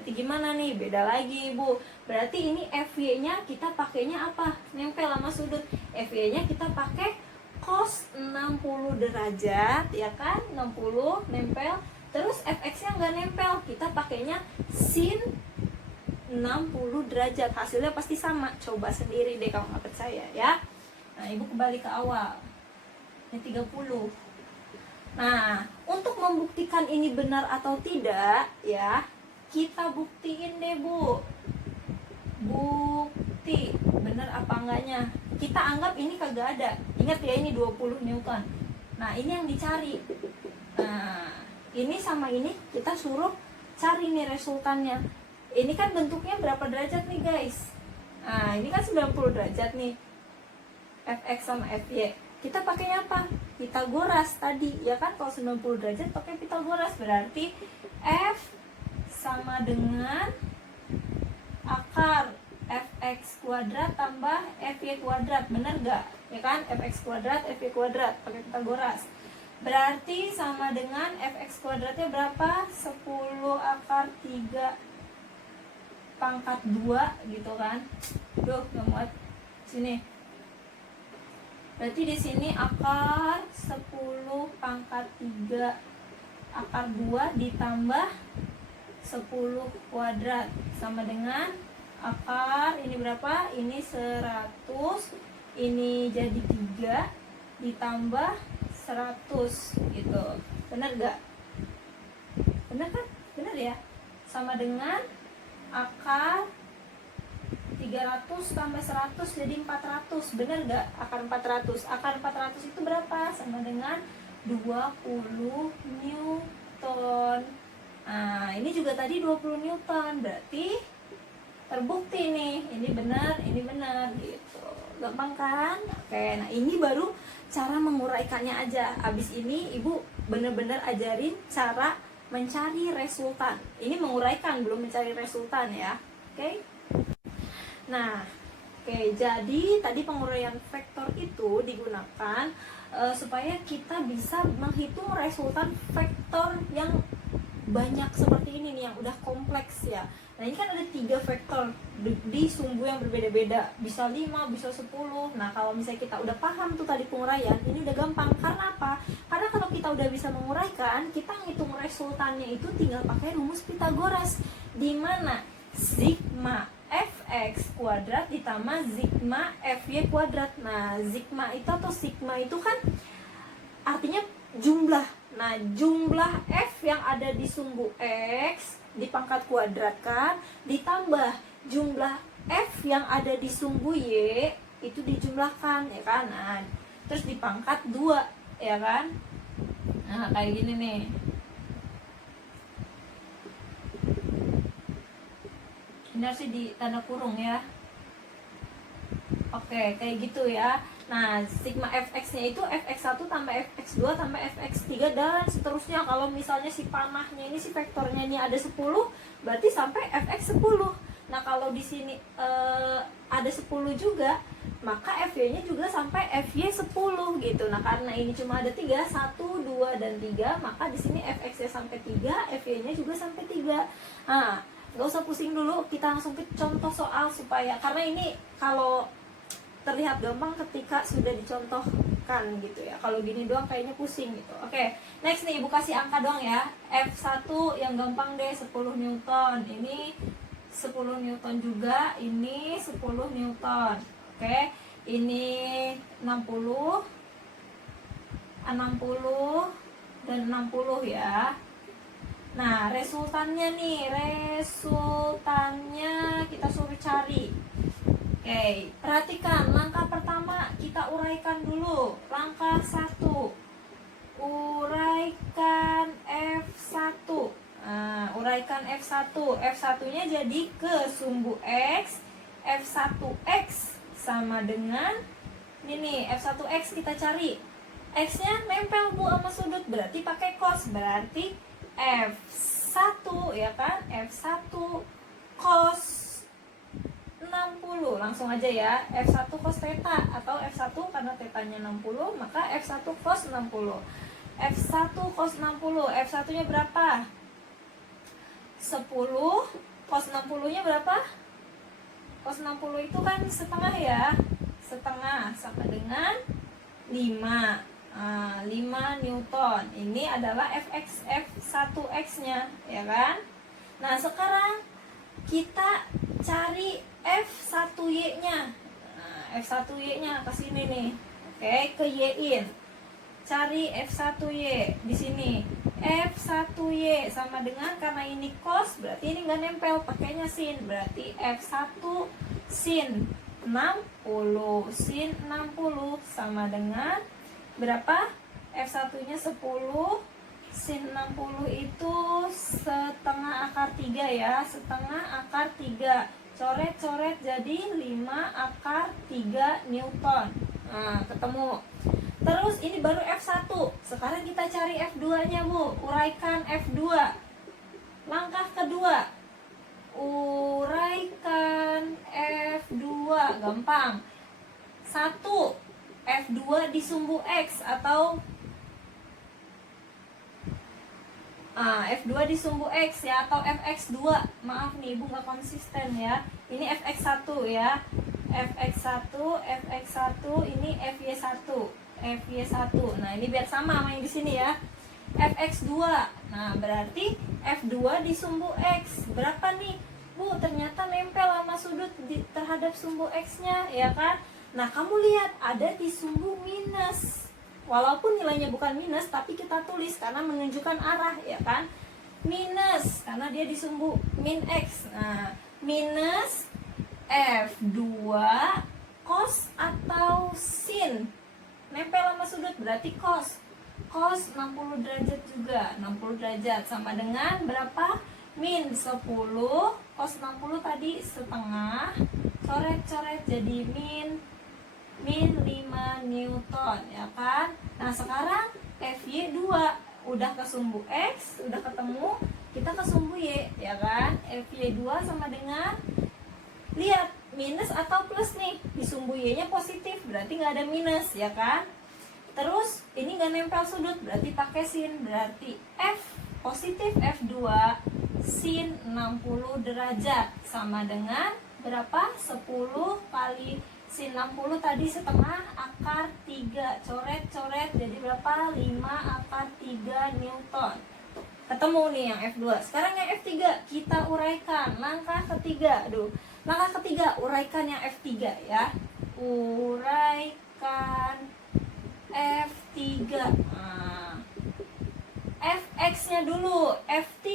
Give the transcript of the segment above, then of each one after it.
Berarti gimana nih? Beda lagi, Bu. Berarti ini FY-nya kita pakainya apa? Nempel sama sudut. FY-nya kita pakai cos 60 derajat, ya kan? 60 nempel. Terus fx-nya nggak nempel, kita pakainya sin 60 derajat. Hasilnya pasti sama. Coba sendiri deh kalau nggak percaya ya. Nah, Ibu kembali ke awal. Ini 30. Nah, untuk membuktikan ini benar atau tidak ya, kita buktiin deh, Bu. Bukti benar apa enggaknya. Kita anggap ini kagak ada. Ingat ya, ini 20 Newton. Nah, ini yang dicari. Nah, ini sama ini kita suruh cari nih resultannya. Ini kan bentuknya berapa derajat nih, guys? Nah, ini kan 90 derajat nih. Fx sama Fy. Kita pakainya apa? Pitagoras tadi, ya kan? Kalau 90 derajat pakai Pitagoras, berarti F sama dengan akar Fx kuadrat tambah Fy kuadrat. Bener gak? Ya kan? Fx kuadrat, Fy kuadrat pakai Pitagoras. Berarti sama dengan Fx kuadratnya berapa? 10 akar 3 pangkat 2 gitu kan. Duh, gak muat. Sini. Berarti di sini akar 10 pangkat 3 akar 2 ditambah 10 kuadrat sama dengan akar ini berapa? Ini 100, ini jadi 3 ditambah 100 gitu. Benar gak? Benar kan? Benar ya? Sama dengan akar 300 tambah 100 jadi 400. Bener gak? Akar 400. Akar 400 itu berapa? Sama dengan 20 Newton. Nah, ini juga tadi 20 Newton. Berarti terbukti nih. Ini benar gitu. Gampang kan? Oke, nah ini baru cara menguraikannya aja. Abis ini Ibu bener-bener ajarin cara mencari resultan. Ini menguraikan, belum mencari resultan ya. Oke? Nah, oke, jadi tadi penguraian vektor itu digunakan supaya kita bisa menghitung resultan vektor yang banyak seperti ini nih, yang udah kompleks ya. Nah, ini kan ada 3 vektor di sumbu yang berbeda-beda, bisa 5, bisa 10. Nah, kalau misalnya kita udah paham tuh tadi penguraian, ini udah gampang. Karena apa? Karena kalau kita udah bisa menguraikan, kita ngitung resultannya itu tinggal pakai rumus Pitagoras, di mana sigma fx kuadrat ditambah sigma fy kuadrat. Nah, sigma itu atau sigma itu kan artinya jumlah. Nah, jumlah f yang ada di sumbu x dipangkat kuadrat kan, ditambah jumlah f yang ada di sumbu y itu dijumlahkan, ya kan. Nah, terus dipangkat 2, ya kan. Nah, kayak gini nih. Ini harusnya di tanda kurung ya. Oke, kayak gitu ya. Nah, sigma fx-nya itu fx1 tambah fx2 tambah fx3 dan seterusnya. Kalau misalnya si panahnya ini, si vektornya ini ada 10, berarti sampai fx10. Nah, kalau di sini ada 10 juga, maka fy-nya juga sampai fy10 gitu. Nah, karena ini cuma ada 3, 1, 2 dan 3, maka di sini fx-nya sampai 3, fy-nya juga sampai 3. Nah, nggak usah pusing dulu, kita langsung ke contoh soal supaya, karena ini kalau terlihat gampang ketika sudah dicontohkan gitu ya. Kalau gini doang kayaknya pusing gitu. Oke, next nih Ibu kasih angka doang ya. F1 yang gampang deh, 10 Newton. Ini 10 Newton juga, ini 10 Newton. Oke, ini 60 dan 60 ya. Nah, resultannya nih, resultannya kita suruh cari. Oke, perhatikan langkah pertama kita uraikan dulu. Langkah 1, uraikan F1. Nah, uraikan F1. F1-nya jadi ke sumbu X, F1X sama dengan ini nih, F1X kita cari. X-nya nempel Bu sama sudut, berarti pakai cos, berarti F1 ya kan, F1 cos 60. Langsung aja ya, F1 cos theta atau F1 karena tetanya 60, maka F1 cos 60. F1 cos 60, F1 nya berapa? 10, cos 60-nya berapa? Cos 60 itu kan setengah ya. Setengah sama dengan 5. 5 Newton. Ini adalah F1X-nya, ya kan? Nah, sekarang kita cari F1Y-nya. F1Y-nya ke sini nih. Oke, ke Y-in. Cari F1Y di sini. F1Y sama dengan, karena ini cos, berarti ini nggak nempel, pakainya sin. Berarti F1 sin 60. Sin 60 sama dengan berapa? F1-nya 10. Sin 60 itu setengah akar 3 ya. Setengah akar 3. Coret-coret jadi 5 akar 3 Newton. Nah, ketemu. Terus ini baru F1. Sekarang kita cari F2-nya, Bu. Uraikan F2. Langkah kedua, uraikan F2. Gampang. 1, F2 disumbu X atau F2 disumbu X ya, atau Fx2. Maaf nih, Ibu nggak konsisten ya. Ini Fx1 ya. Fx1, Fx1, ini Fy1. Fy1. Nah, ini biar sama sama yang di sini ya. Fx2. Nah, berarti F2 disumbu X. Berapa nih? Bu, ternyata nempel sama sudut terhadap sumbu X-nya, ya kan? Nah, kamu lihat ada di sumbu minus. Walaupun nilainya bukan minus, tapi kita tulis karena menunjukkan arah, ya kan? Minus, karena dia disumbu min X. Nah, minus F2 cos atau sin. Nempel sama sudut, berarti cos. Cos 60 derajat juga. 60 derajat sama dengan berapa? Min 10. Cos 60 tadi setengah. Coret-coret jadi min 5 Newton, ya kan? Nah, sekarang Fy2 udah ke sumbu X, udah ketemu, kita ke sumbu Y, ya kan? Fy2 sama dengan, lihat, minus atau plus nih. Di sumbu Y-nya positif, berarti nggak ada minus, ya kan? Terus, ini nggak nempel sudut, berarti pakai sin. Berarti F positif F2 sin 60 derajat sama dengan berapa? 10 kali sin 60 tadi setengah akar 3. Coret-coret jadi berapa? 5 akar 3 Newton. Ketemu nih yang F2. Sekarang yang F3 kita uraikan. Langkah ketiga. Langkah ketiga, uraikan yang F3 ya. Uraikan F3. Fx-nya dulu. F3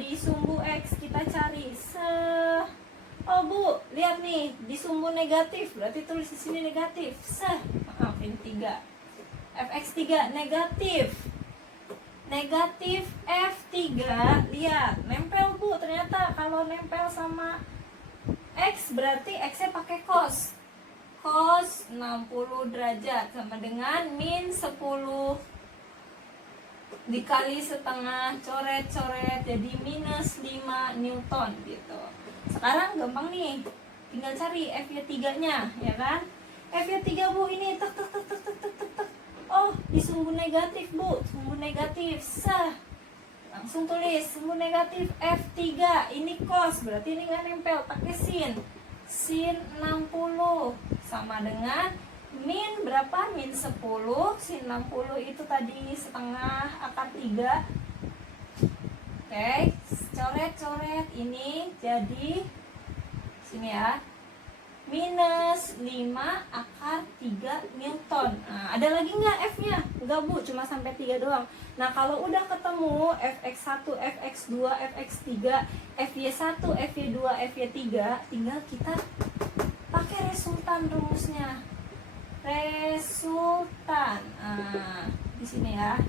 di sumbu X kita cari. Oh, Bu, lihat nih, di sumbu negatif, berarti tulis di sini negatif. Maaf, ini 3. Fx3 negatif. Negatif F3, lihat, nempel, Bu. Ternyata kalau nempel sama X, berarti X-nya pakai cos. Cos 60 derajat sama dengan min 10 dikali setengah, coret-coret jadi minus 5 Newton gitu. Sekarang gampang nih, tinggal cari Fy3-nya, ya kan? Fy3, Bu, ini tek. Oh, di sumbu negatif, Bu, sumbu negatif. Langsung tulis sumbu negatif F3. Ini cos, berarti ini nggak nempel, pakai sin. Sin 60 sama dengan min berapa? Min 10. Sin 60 itu tadi setengah akar 3. Oke, coret-coret ini jadi sini ya. Minus 5 akar 3 Newton. Nah, ada lagi nggak F-nya? Enggak, Bu, cuma sampai 3 doang. Nah, kalau udah ketemu Fx1, Fx2, Fx3, Fy1, Fy2, Fy3, tinggal kita pakai resultan rumusnya. Resultan. Di sini ya.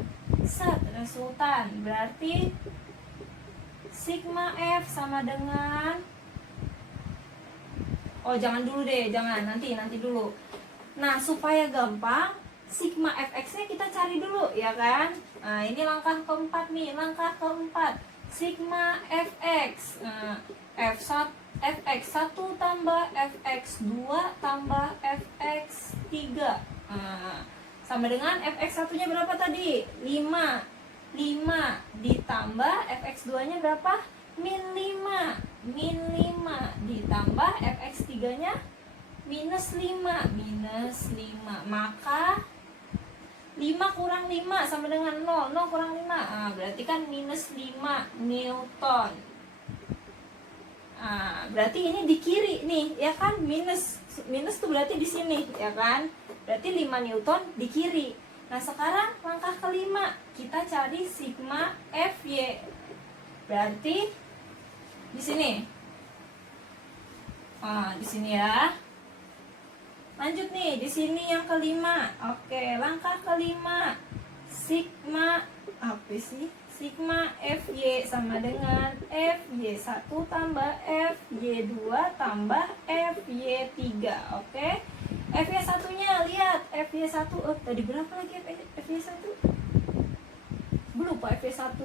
Resultan berarti sigma F sama dengan, oh jangan dulu deh, jangan, nanti dulu. Nah, supaya gampang, sigma Fx-nya kita cari dulu, ya kan? Nah, ini langkah keempat nih, langkah keempat. Sigma Fx, Fx1 tambah Fx2 tambah Fx3. Sama dengan Fx1-nya berapa tadi? 5 ditambah Fx2-nya berapa? min 5 ditambah fx3 nya minus 5, maka 5 kurang 5 sama dengan 0 kurang 5, berarti kan minus 5 Newton. Berarti ini di kiri nih ya kan, minus tuh berarti di sini ya kan, berarti 5 Newton di kiri. Nah sekarang langkah kelima, kita cari sigma Fy, berarti di sini. Di sini ya. Lanjut nih, di sini yang kelima. Oke, langkah kelima. Sigma apa sih? Sigma Fy sama dengan Fy1 tambah Fy2 tambah Fy3. Oke. Fy1-nya lihat, Fy1 tadi berapa lagi Fy1? Lupa Fy1.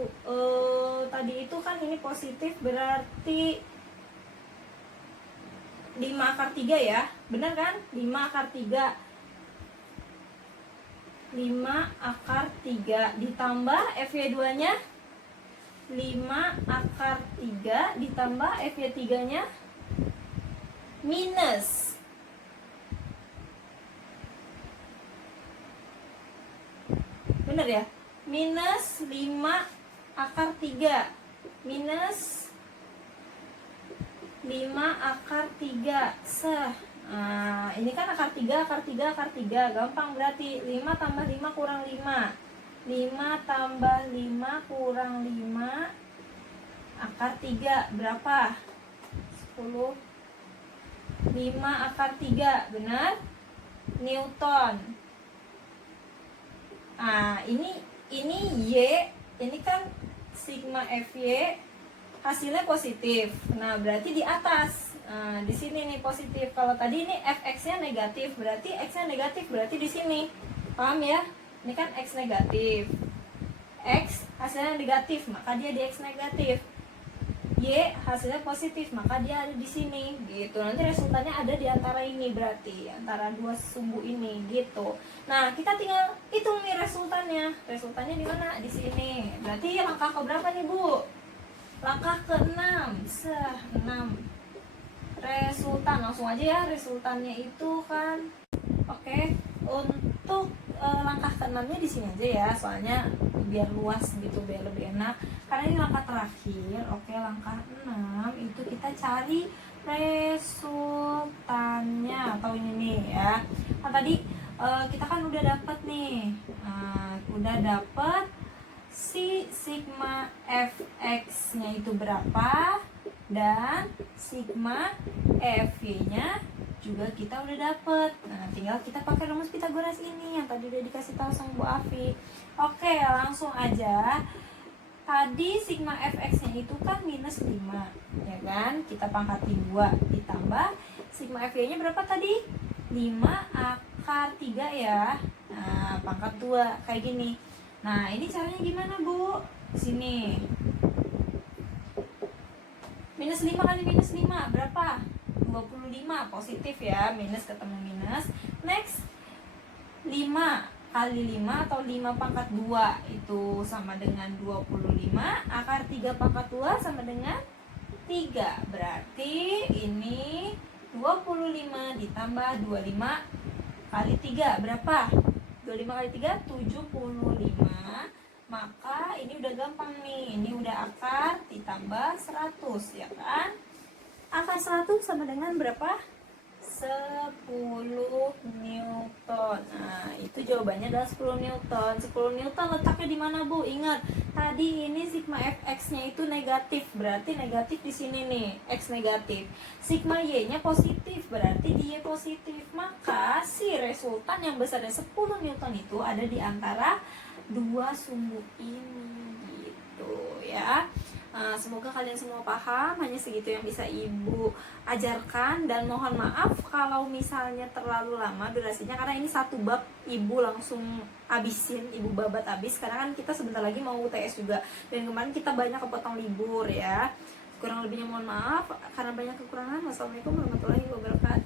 Tadi itu kan ini positif, berarti 5 akar 3 ya. Benar kan? 5 akar 3. 5 akar 3 ditambah Fy2-nya 5 akar 3 ditambah Fy3-nya minus. Benar ya? Minus 5 akar 3 minus 5 akar 3 ini kan akar 3, gampang berarti 5 tambah 5 kurang 5, 5 tambah 5 kurang 5 akar 3 berapa? 10. 5 akar 3 benar? Newton. Ini Y, ini kan sigma Fy hasilnya positif. Nah, berarti di atas. Di sini nih positif. Kalau tadi ini fx-nya negatif, berarti x-nya negatif, berarti di sini. Paham ya? Ini kan x negatif. X hasilnya negatif, maka dia di x negatif. Y hasilnya positif, maka dia ada di sini. Gitu. Nanti resultannya ada di antara ini, berarti antara dua sumbu ini gitu. Nah, kita tinggal hitung nih resultannya. Resultannya di mana? Di sini. Berarti langkah ke berapa nih, Bu? Langkah ke-6. 6. Resultan, langsung aja ya resultannya itu kan. Oke, untuk langkah ke-6 nya di sini aja ya, soalnya biar luas gitu, biar lebih enak. Karena ini langkah terakhir. Oke, langkah 6 itu kita cari resultannya atau ini nih ya. Nah, tadi kita kan udah dapet nih. Udah dapet si sigma fx-nya itu berapa dan sigma Fy-nya juga kita udah dapet. Nah, tinggal kita pakai rumus Pitagoras ini yang tadi udah dikasih tahu sama Bu Afi. Oke, langsung aja. Tadi sigma fx-nya itu kan minus 5, ya kan? Kita pangkatin 2 ditambah sigma Fy-nya berapa tadi? 5 akar 3 ya. Nah, pangkat 2 kayak gini. Nah, ini caranya gimana, Bu? Sini. Minus 5 kali minus 5 berapa? 25, positif ya, minus ketemu minus. Next, 5 kali 5 atau 5 pangkat 2 itu sama dengan 25. Akar 3 pangkat 2 sama dengan 3. Berarti ini 25 ditambah 25 kali 3 berapa? 25 kali 3, 75. Maka ini udah gampang nih. Ini udah akar ditambah 100 ya kan? Akar 100 sama dengan berapa? 10 Newton. Nah, itu jawabannya adalah 10 Newton. 10 Newton letaknya di mana, Bu? Ingat, tadi ini sigma fx-nya itu negatif, berarti negatif di sini nih, x negatif. Sigma y-nya positif, berarti di y positif. Maka si resultan yang besarnya 10 Newton itu ada di antara dua sumbu ini gitu ya. Semoga kalian semua paham. Hanya segitu yang bisa Ibu ajarkan, dan mohon maaf kalau misalnya terlalu lama durasinya, karena ini satu bab Ibu langsung abisin, Ibu babat abis karena kan kita sebentar lagi mau UTS juga, dan kemarin kita banyak kepotong libur ya. Kurang lebihnya mohon maaf karena banyak kekurangan. Wassalamualaikum warahmatullahi wabarakatuh.